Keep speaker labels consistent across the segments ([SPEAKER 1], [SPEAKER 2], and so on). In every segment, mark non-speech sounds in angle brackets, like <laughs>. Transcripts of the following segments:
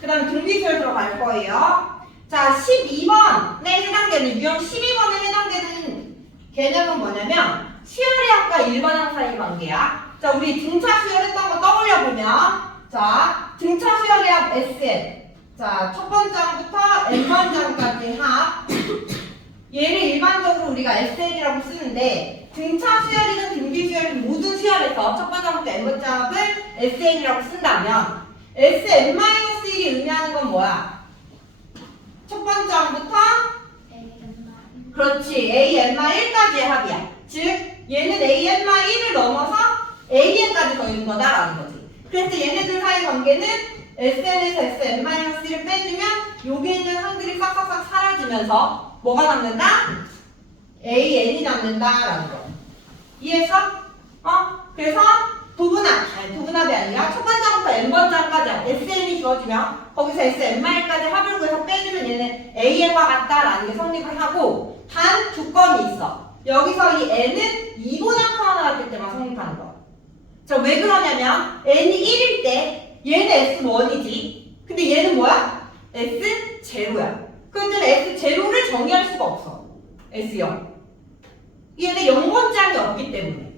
[SPEAKER 1] 그 다음 등비수열 들어갈 거예요. 자, 12번에 해당되는, 유형 12번에 해당되는 개념은 뭐냐면, 수열이학과 일반항 사이 관계야. 자, 우리 등차 수열했던 거 떠올려보면, 자, 등차 수열이학 SN. 자, 첫 번장부터 N번장까지 합. 얘를 일반적으로 우리가 SN이라고 쓰는데, 등차 수열이든 등비 수열이든 모든 수열에서 첫 번장부터 N번장을 SN이라고 쓴다면, SN-1이 의미하는 건 뭐야? 첫 번장부터 그렇지 AN-1까지의 합이야. 즉 얘는 AN-1을 넘어서 AN까지 더 있는 거다라는 거지. 그래서 얘네들 사이 관계는 SN에서 SN-1을 빼주면 여기 있는 항들이 싹싹싹 사라지면서 뭐가 남는다? AN이 남는다라는 거. 이해했어? 어? 그래서 부분합, 아니 부분합이 아니라 첫 번째부터 n번째까지 SN이 주어지면 거기서 SN마일까지 합을 구해서 빼주면 얘는 AN과 같다라는 게 성립을 하고 단두 건이 있어. 여기서 이 N은 2보다 커 나왔을 때만 성립하는 거야. 자, 왜 그러냐면 N이 1일 때 얘는 S1이지. 근데 얘는 뭐야? S0야. 그렇기 때문에 S0를 정의할 수가 없어. S0. 얘는 0번장이 없기 때문에.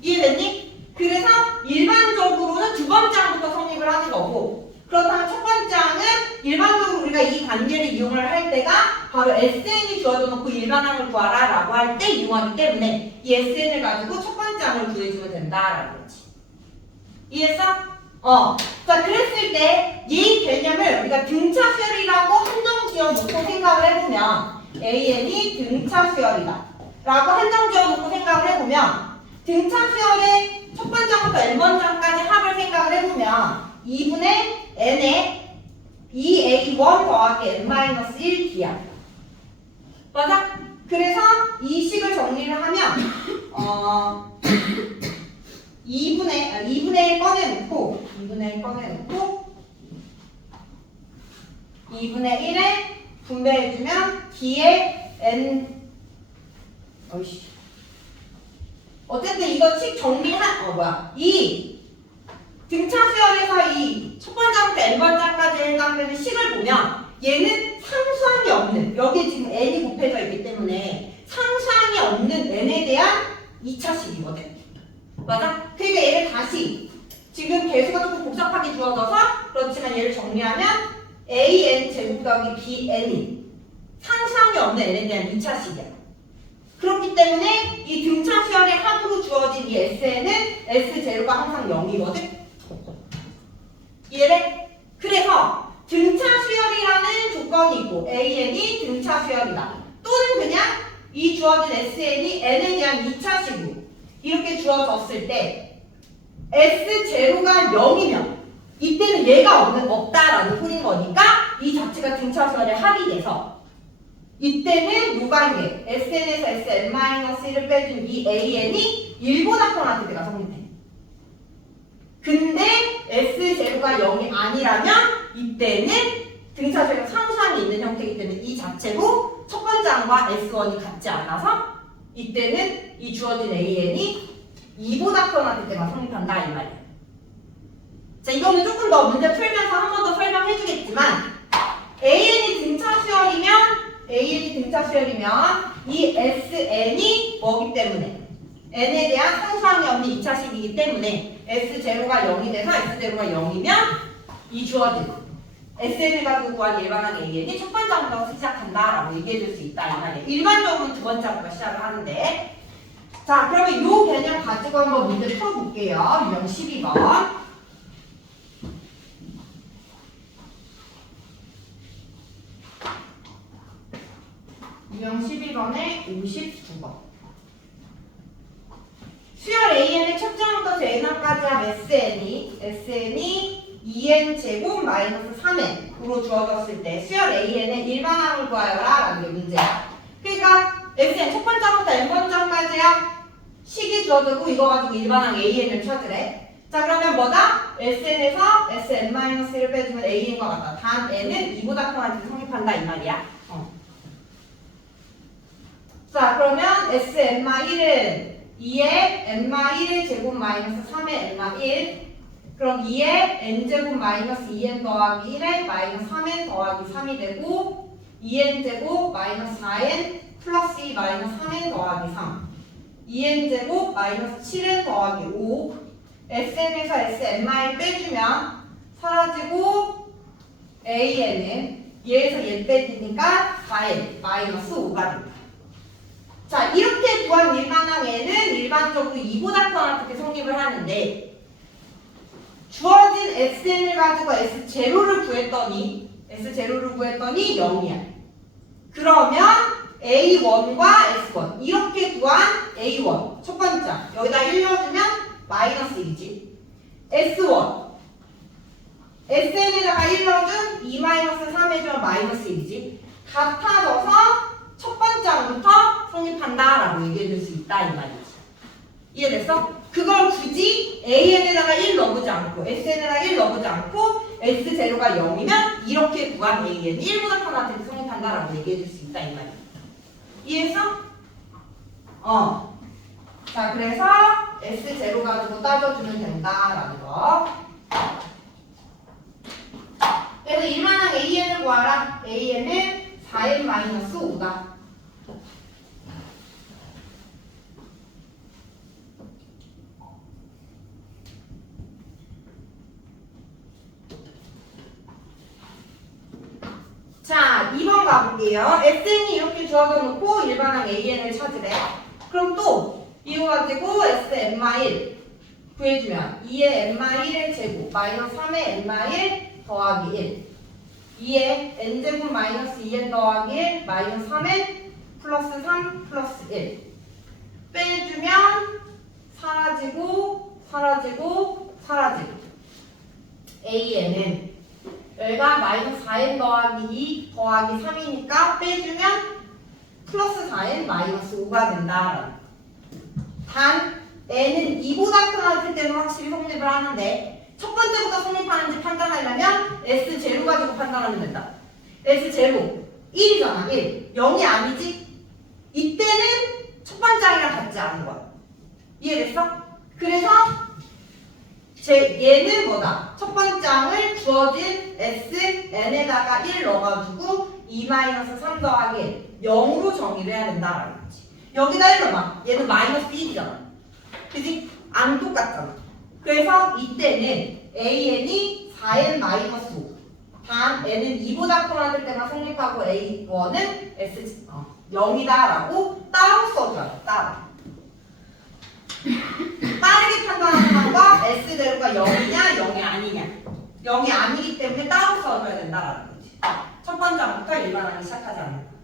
[SPEAKER 1] 이해됐니? 그래서 일반적으로는 두 번장부터 성립을 하는 거고 그렇다면 첫 번장은 일반적으로 우리가 이 관계를 이용을 할 때가 바로 SN이 주어져 놓고 일반항을 구하라 라고 할 때 이용하기 때문에 이 SN을 가지고 첫 번장을 구해주면 된다라는 거지 이해했어? 어. 자 그랬을 때 이 개념을 우리가 등차 수열이라고 한정 지어 놓고 생각을 해보면 AN이 등차 수열이다 라고 한정 지어 놓고 생각을 해보면 등차 수열의 첫 번장부터 n번장까지 합을 생각을 해보면 2분의 n에 2a1 더하기 n-1d야. 맞아? 그래서 이 식을 정리를 하면 어 2분의 아, 2분의 1 꺼내놓고 2분의 1 꺼내놓고 2분의 1에 분배해주면 d의 n 어이씨 어쨌든 이거 식 정리한 어 뭐야. 이 등차 수열에서 이 첫 번장부터 n 번장까지 해당되는 식을 보면 얘는 상수항이 없는 여기 지금 n이 곱해져 있기 때문에 상수항이 없는 n에 대한 2차식이거든 맞아? 그러니까 얘를 다시 지금 개수가 조금 복잡하게 주어져서 그렇지만 얘를 정리하면 an 제곱 더하기 bn이 상수항이 없는 n에 대한 2차식이야 그렇기 때문에 이 등차 수열의 합으로 주어진 이 SN은 S0가 항상 0이거든? 이해돼? 그래서 등차 수열이라는 조건이 있고 AN이 등차 수열이다. 또는 그냥 이 주어진 SN이 N에 대한 2차 식으로 이렇게 주어졌을 때 S0가 0이면 이때는 얘가 없는 없다라는 소린 거니까 이 자체가 등차 수열의 합이 돼서 이때는 무관계 SN에서 SN-1을 빼준 이 AN이 1보다 커나을 때가 성립해. 근데 S0가 0이 아니라면 이때는 등차수가 상수항이 있는 형태이기 때문에 이 자체로 첫 번장과 S1이 같지 않아서 이때는 이 주어진 AN이 2보다 커나을 때만 성립한다 이 말이야. 자 이거는 조금 더 문제 풀면서 한 번 더 설명해 주겠지만 1차 시험이면 이 SN이 뭐기 때문에? N에 대한 상수항이 없는 2차 시험이기 때문에 S0가 0이 돼서 S0가 0이면 이 주어진 SN을 가지고 구한 일반항 AN이 첫 번째 항부터 시작한다 라고 얘기해 줄 수 있다 이 말이에요. 일반적으로는 두 번째 항부터 시작을 하는데. 자 그러면 이 개념 가지고 한번 문제 풀어볼게요. 유형 12번. 유형 12번에 59번. 수열 AN의 첫 장부터 제인항까지 한 SN이 SN이 2N 제곱 마이너스 3N으로 주어졌을 때 수열 AN의 일반항을 구하여라 라는 게 문제야. 그러니까 SN 첫 번째부터 N번째까지야. 식이 주어지고 이거 가지고 일반항 AN을 찾으래. 자 그러면 뭐다? SN에서 SN-1을 빼주면 AN과 같다. 단 N은 2보다 커야 성립한다 이 말이야. 어. 자 그러면 SN-1은 2의 n-1 제곱 마이너스 3의 n-1 그럼 2에 n제곱 마이너스 2n 더하기 1에 마이너스 3n 더하기 3이 되고 2n제곱 마이너스 4n 플러스 2 마이너스 3n 더하기 3 2n제곱 마이너스 7n 더하기 5 sn에서 sn 빼주면 사라지고 an은 얘에서 얘 빼지니까 4n 마이너스 5가 됩니다. 자 이렇게 구한 일반항에는 일반적으로 2보다 커나게 성립을 하는데 주어진 SN을 가지고 S0를 구했더니 S0를 구했더니 0이야. 그러면 A1과 S1 이렇게 구한 A1 첫 번째 여기다 1 넣어주면 마이너스 1이지. S1 SN에다가 1 넣어준 2 마이너스 3 해주면 마이너스 1이지. 같아져서 첫 번째부터 성립한다라고 얘기해 줄 수 있다 이 말이지. 이해됐어? 그걸 굳이 AN에다가 1 넣어보지 않고 SN에다가 1 넣어보지 않고 S0가 0이면 이렇게 구한 AN이 1보다 커나한테 성립한다라고 얘기해 줄 수 있다 이 말이야. 이해했어? 어. 자 그래서 S0 가지고 따져주면 된다라는 거. 그래서 일반항 AN을 구하라. AN은 4n-5다. 자, 2번 가볼게요. SN이 이렇게 주어져 놓고 일반항 AN을 찾으래. 그럼 또 이거 가지고 SN-1 구해주면 2의 n-1의 제곱 마이너스 3의 n-1 더하기 1 2의 n제곱 마이너스 2n 더하기 1 마이너스 3n 플러스 3 플러스 1 빼주면 사라지고 사라지고 사라지고 AN은 여기가 마이너스 4n 더하기 2 더하기 3이니까 빼주면 플러스 4n 마이너스 5가 된다. 단 n은 2보다 크나할 때는 확실히 성립을 하는데 첫 번째부터 성립하는지 판단하려면 S0 가지고 판단하면 된다. S0 1이잖아 1 0이 아니지? 이때는 첫 번째랑 같지 않은 거야. 이해됐어? 그래서 제 얘는 뭐다? 첫 번장을 주어진 S, N에다가 1 넣어가지고 2-3 더하기 0으로 정의를 해야 된다라는 거지. 여기다 1 넣어봐. 얘는 마이너스 1이잖아. 그지? 안 똑같잖아. 그래서 이때는 AN이 4N 마이너스 5. 단 N은 2보다 커나될 때만 성립하고 A1은 S, 어, 0이다 라고 따로 써줘야 돼. 따로. <laughs> 빠르게 판단하는 방법 S대로가 0이냐 0이 아니냐 0이 아니기 때문에 따로 써줘야 된다라는 거지 첫 번째부터 일반항이 시작하지 않는 거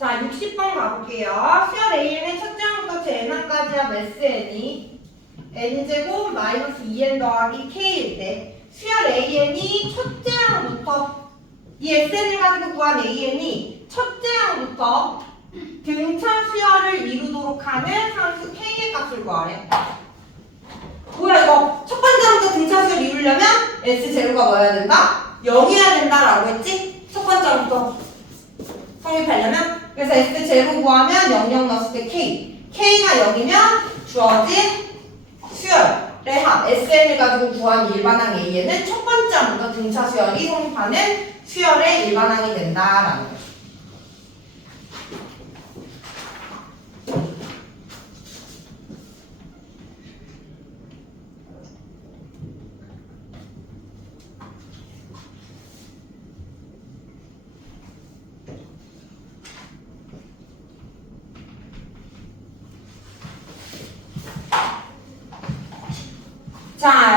[SPEAKER 1] 자, 60번 가볼게요. 수열 AN의 첫째 항부터 제n항까지 합 SN이 n제곱 마이너스 2n 더하기 k일 때 수열 AN이 첫째 항부터 이 SN을 가지고 구한 AN이 첫째 항부터 등차 수열을 이루도록 하는 상수 k의 값을 구하래. 뭐야 이거 첫 번째부터 등차 수열 이루려면 S0가 뭐여야 된다? 0이어야 된다라고 했지? 첫 번째부터 성립하려면 그래서 S 제로 구하면 00 넣었을 때 K K가 0이면 주어진 수열의 합 SN을 가지고 구한 일반항 A에는 첫 번째부터 등차 수열이 성립하는 수열의 일반항이 된다라는 거죠.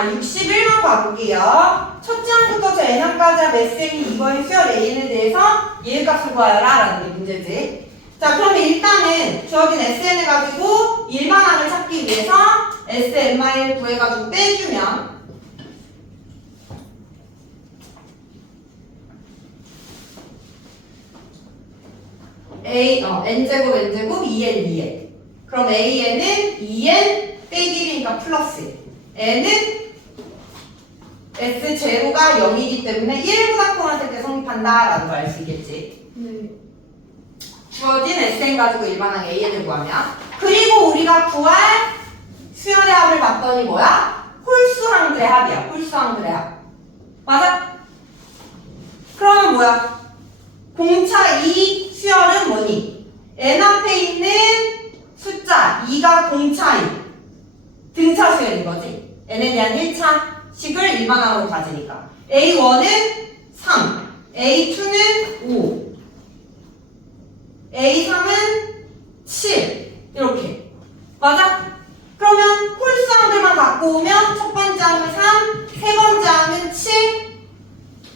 [SPEAKER 1] 61번 가볼게요. 첫 장부터 제 N항과자 매생이 이거인 수열 A에 대해서 이해값을 구하여라 라는 게 문제지. 자, 그러면 일단은 주어진 SN을 가지고 일반항을 찾기 위해서 SMI를 구해가지고 빼주면 A, 어, N제곱, N제곱, 2N, 2N. 그럼 AN은 2N 빼기 1이니까 플러스. N은 S0가 0이기 때문에 1보다 커할 때 성립한다라는 걸알수 있겠지.
[SPEAKER 2] 네.
[SPEAKER 1] 주어진 SN 가지고 일반항 AN을 구하면. 그리고 우리가 구할 수열의 합을 봤더니 뭐야? 홀수항들의 합이야. 홀수항들의 합. 맞아? 그러면 뭐야? 공차 2 수열은 뭐니? n 앞에 있는 숫자 2가 공차인 등차 수열인 거지. n에 대한 1차 식을 일반항으로 가지니까. A1은 3, A2는 5, A3은 7 이렇게 맞아? 그러면 홀수항들만 갖고 오면 첫 번째 항은 3, 세 번째 항은 7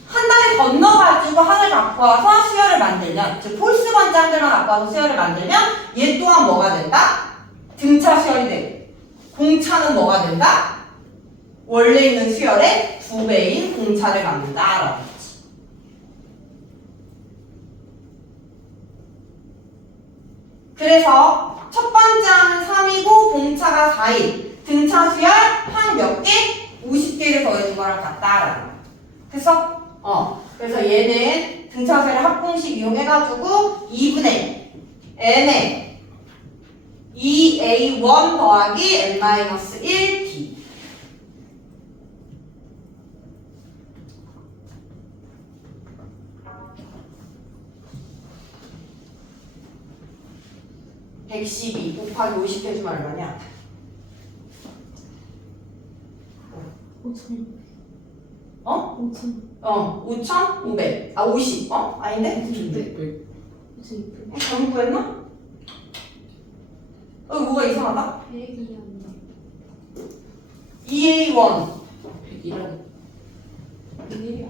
[SPEAKER 1] 한 달에 건너가지고 항을 갖고 와서 수열을 만들면 즉 홀수 번째항들만 갖고 와서 수열을 만들면 얘 또한 뭐가 된다? 등차 수열이 되고 공차는 뭐가 된다? 원래 있는 수열의 두 배인 공차를 갖는다라고 했지. 그래서 첫 번째 항은 3이고 4일 등차 수열 항몇 개? 50개를 더해준 거랑 같다라는 거야. 그래서 어 그래서 얘는 등차 수열의 합공식 이용해가지고 2분의 n에 2a1 더하기 n-1d (112) 곱하기 50 해주면 얼마냐?
[SPEAKER 2] 5천.
[SPEAKER 1] 어?
[SPEAKER 2] 5천.
[SPEAKER 1] 어, 5,500. 아, 50. 어? 아닌데?
[SPEAKER 2] 5천.
[SPEAKER 1] 어, 잘못 구했나? 어, 뭐가 이상하다?
[SPEAKER 2] 100이 아니라.
[SPEAKER 1] EA1.
[SPEAKER 3] 100이란
[SPEAKER 2] 1이야.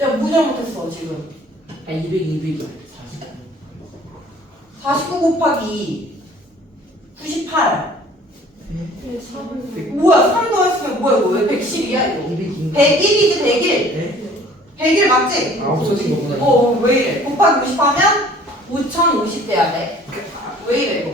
[SPEAKER 1] 야, 뭐 잘못했어, 지금?
[SPEAKER 3] 아 200, 200이야
[SPEAKER 1] 49 곱하기 98.
[SPEAKER 2] 네, 4분.
[SPEAKER 1] 뭐야, 3 더했으면 뭐야, 이거 왜 110이야, 이거?
[SPEAKER 3] 200인가?
[SPEAKER 1] 101이지, 101.
[SPEAKER 3] 네?
[SPEAKER 1] 101 맞지?
[SPEAKER 3] 아 없어진 거구나
[SPEAKER 1] 어, 어, 왜 이래? 곱하기 50 하면 5050 돼야 돼. 왜 이래, 이거?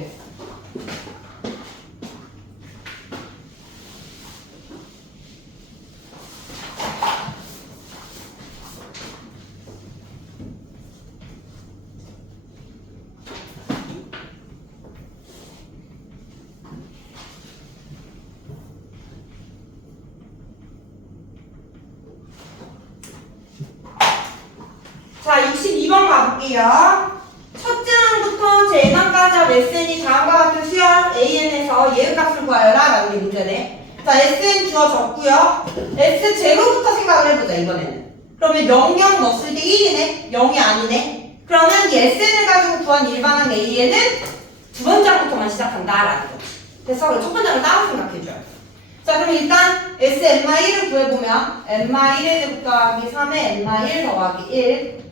[SPEAKER 1] 자, 62번 가볼게요. 첫째 항부터 제 n항까지 한 SN이 다음과 같은 수열 AN에서 예의값을 구하여라 라는 게 문제네. 자, SN 주어졌고요. S0부터 생각을 해보자, 이번에는. 그러면 0, 0 넣었을 때 1이네? 0이 아니네? 그러면 이 SN을 가지고 구한 일반항 AN은 두 번째 항부터만 시작한다라는 거지. 됐어? 그럼 첫 번째 항을 따로 생각해줘요. 자, 그럼 일단 SN-1을 구해보면 n-1 더하기 3에 n-1 더하기 1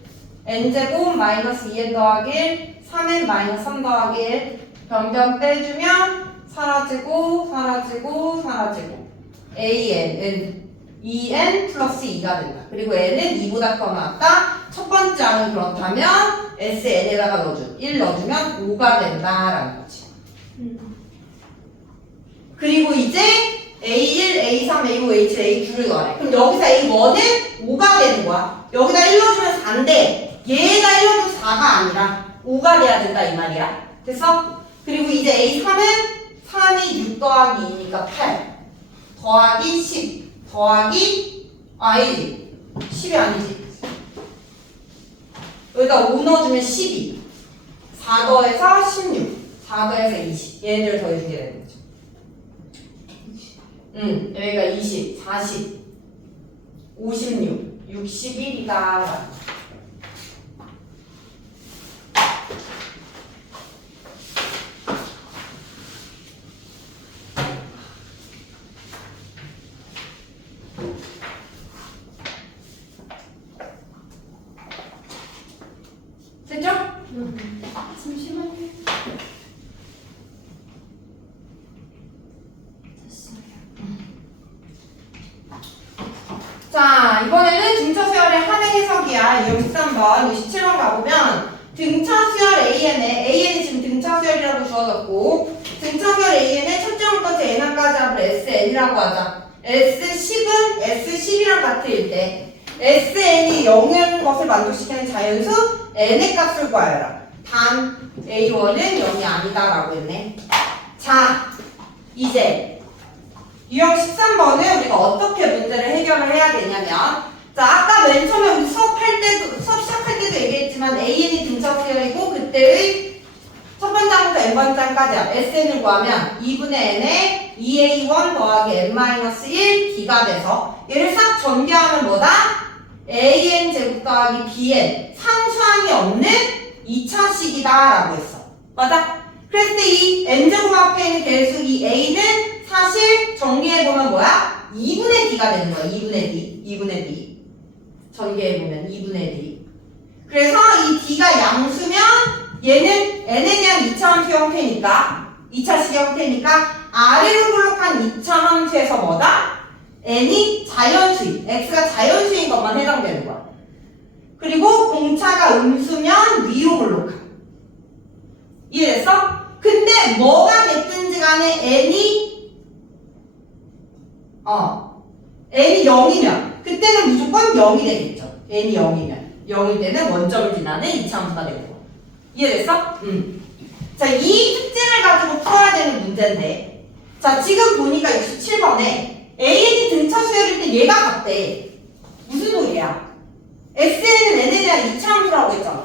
[SPEAKER 1] n제곱 마이너스 2n 더하기 1 3n 마이너스 3 더하기 1 변변 빼주면 사라지고 사라지고 사라지고 an은 2n 플러스 2가 된다. 그리고 n은 2보다 커 나왔다. 첫 번째 항은 그렇다면 sn에다가 넣어줘. 1 넣어주면 5가 된다라는 거지.
[SPEAKER 2] 음.
[SPEAKER 1] 그리고 이제 A1, A3, A5, A7, A9를 넣어야 돼. 그럼 여기서 A1은 5가 되는 거야. 여기다 1 넣어주면 4인데 얘가 1 넣어주면 4가 아니라 5가 돼야 된다 이 말이야. 됐어? 그리고 이제 A3은 3이 6 더하기 2니까 8 더하기 10 더하기 아니지 10이 아니지 여기다 5 넣어주면 12 4 더해서 16 4 더해서 20 얘네들 더해주게 되는 거죠. 응, 여기가 20, 40, 56, 61이다. 됐죠?
[SPEAKER 2] 음. 잠시만요. 됐어요.
[SPEAKER 1] 자, 자, 이번에는 등차 수열의 하대 해석이야. 63번, 67번 가보면 등차 수열 AN에 AN이 지금 등차 수열이라고 주어졌고 등차 수열 AN의 첫째부터 제n까지 합을 SN이라고 하자. S10은 S10이랑 같을 때 SN이 0인 것을 만족시키는 자연수 n의 값을 구하여라. 단 A1은 0이 아니다라고 했네. 자, 이제 유형 13번은 우리가 어떻게 문제를 해결을 해야 되냐면 자 아까 맨 처음에 수업할 때도 수업 시작할 때도 얘기했지만 AN이 등차 수열이고 그때의 첫 번장부터 n번장까지 SN을 구하면 2분의 n에 2A1 더하기 n-1 D가 돼서 얘를 싹 전개하면 뭐다? AN 제곱 더하기 BN 상수항이 없는 2차식이다 라고 했어 맞아? 그랬을 때 이 n제곱 앞에 있는 개수 이 a는 사실 정리해보면 뭐야? 2분의 d가 되는 거야 2분의 d 2분의 d 전개해 보면 2분의 d 그래서 이 d가 양수면 얘는 n에 대한 2차 함수 형태니까 2차식 형태니까 아래로 블록한 2차 함수에서 뭐다? n이 자연수인 x가 자연수인 것만 해당되는 거야 그리고 공차가 음수면 위로 블록한 이해됐어? 근데 뭐가 됐든지 간에 n이 어 n이 0이면 그때는 무조건 0이 되겠죠 n이 0이면 0일 때는 원점을 지나는 2차 함수가 되고 이해됐어? 응. 자, 이 특징을 가지고 풀어야 되는 문제인데 자, 지금 보니까 67번에 AN이 등차 수열일 때 얘가 같대 무슨 소리야? SN은 n에 대한 2차 함수라고 했잖아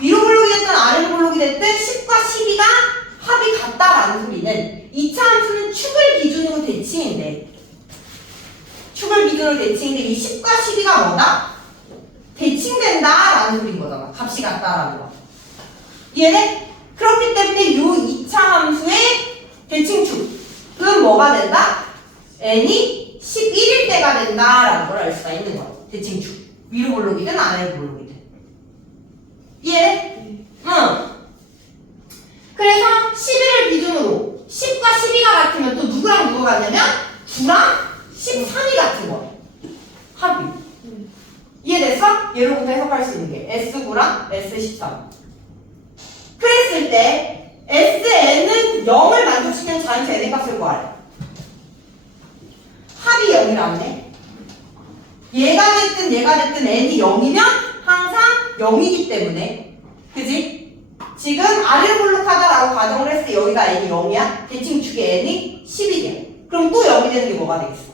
[SPEAKER 1] 위로 블록이 됐든 아래로 블록이 됐든 10과 12가 합이 같다라는 소리는 2차 함수는 축을 기준으로 대칭인데 축을 기준으로 대칭인데 이 10과 12가 뭐다? 대칭된다 라는 소리인 거잖아. 값이 같다라는 거. 이해돼? 그렇기 때문에 요 2차 함수의 대칭축은 뭐가 된다? n이 11일 때가 된다라는 걸 알 수가 있는 거야. 대칭축. 위로 블록이든 아래로 블록이든. 이해돼? 응. 그래서 11을 기준으로 10과 12가 같으면 또 누구랑 누가 같냐면 9랑 13이 같은 거야. 합이. 이해됐어? 예로부터 해석할 수 있는 게 S9랑 S13. 그랬을 때 SN은 0을 만족시키는 자연수 n의 값을 구하래. 합이 0이라네. 얘가 됐든 얘가 됐든 n이 0이면 항상 0이기 때문에 그지? 지금 아래로 블록하다라고 가정을 했을 때 여기가 n이 0이야. 대칭축의 n이 11이야. 그럼 또 0이 되는 게 뭐가 되겠어?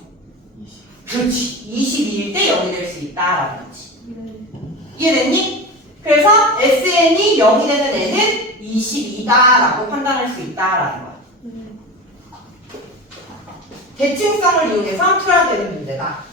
[SPEAKER 1] 그렇지. 22일 때 0이 될 수 있다라는 거지.
[SPEAKER 2] 네.
[SPEAKER 1] 이해됐니? 그래서 SN이 0이 되는 n은 22다라고 판단할 수 있다라는 거야.
[SPEAKER 2] 네.
[SPEAKER 1] 대칭성을 이용해서 풀어야 되는 문제다.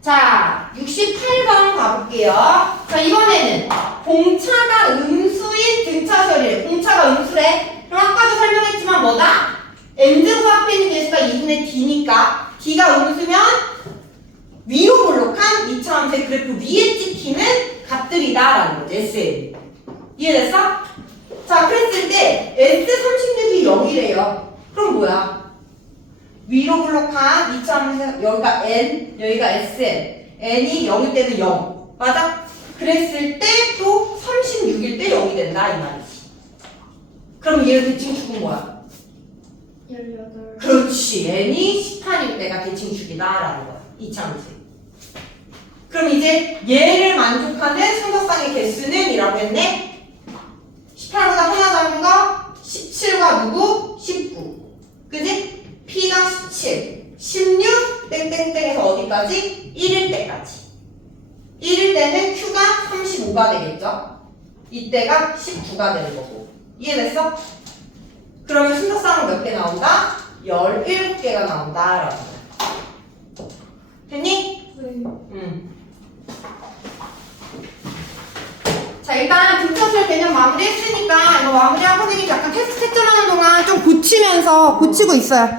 [SPEAKER 1] 자, 68번 가볼게요. 자, 이번에는 공차가 음수인 등차설이래. 공차가 음수래. 그럼 아까도 설명했지만 뭐다? n제곱 앞에 있는 개수가 2분의 d니까 d가 음수면 위로 블록한 2차 함수의 그래프 위에 찍히는 값들이다라는 거지, SL. 이해됐어? 자, 그랬을 때 S36이 0이래요. 그럼 뭐야? 위로 블록한 2차 함수 여기가 n, 여기가 sn. N이 0일 때는 0. 맞아? 그랬을 때 또 36일 때 0이 된다 이 말이지. 그럼 얘를 대칭 축은 뭐야?
[SPEAKER 2] 18.
[SPEAKER 1] 그렇지. n이 18일 때가 대칭 축이다라는 거야. 2차 함수. 그럼 이제 얘를 만족하는 삼각상의 개수는 이라고 했네. 18보다 하나 작은 거 17과 누구? 19. 그지? P가 17, 16, 땡땡땡에서 어디까지? 1일 때까지. 1일 때는 Q가 35가 되겠죠? 이때가 19가 되는 거고. 이해됐어? 그러면 순서쌍은 몇 개 나온다? 17개가 나온다. 라고. 됐니?
[SPEAKER 2] 네.
[SPEAKER 1] 응. 자, 일단 등차수열 개념 마무리 했으니까 이거 마무리하고 선생님이 약간 테스트 채점하는 동안 좀 고치면서 고치고 있어요.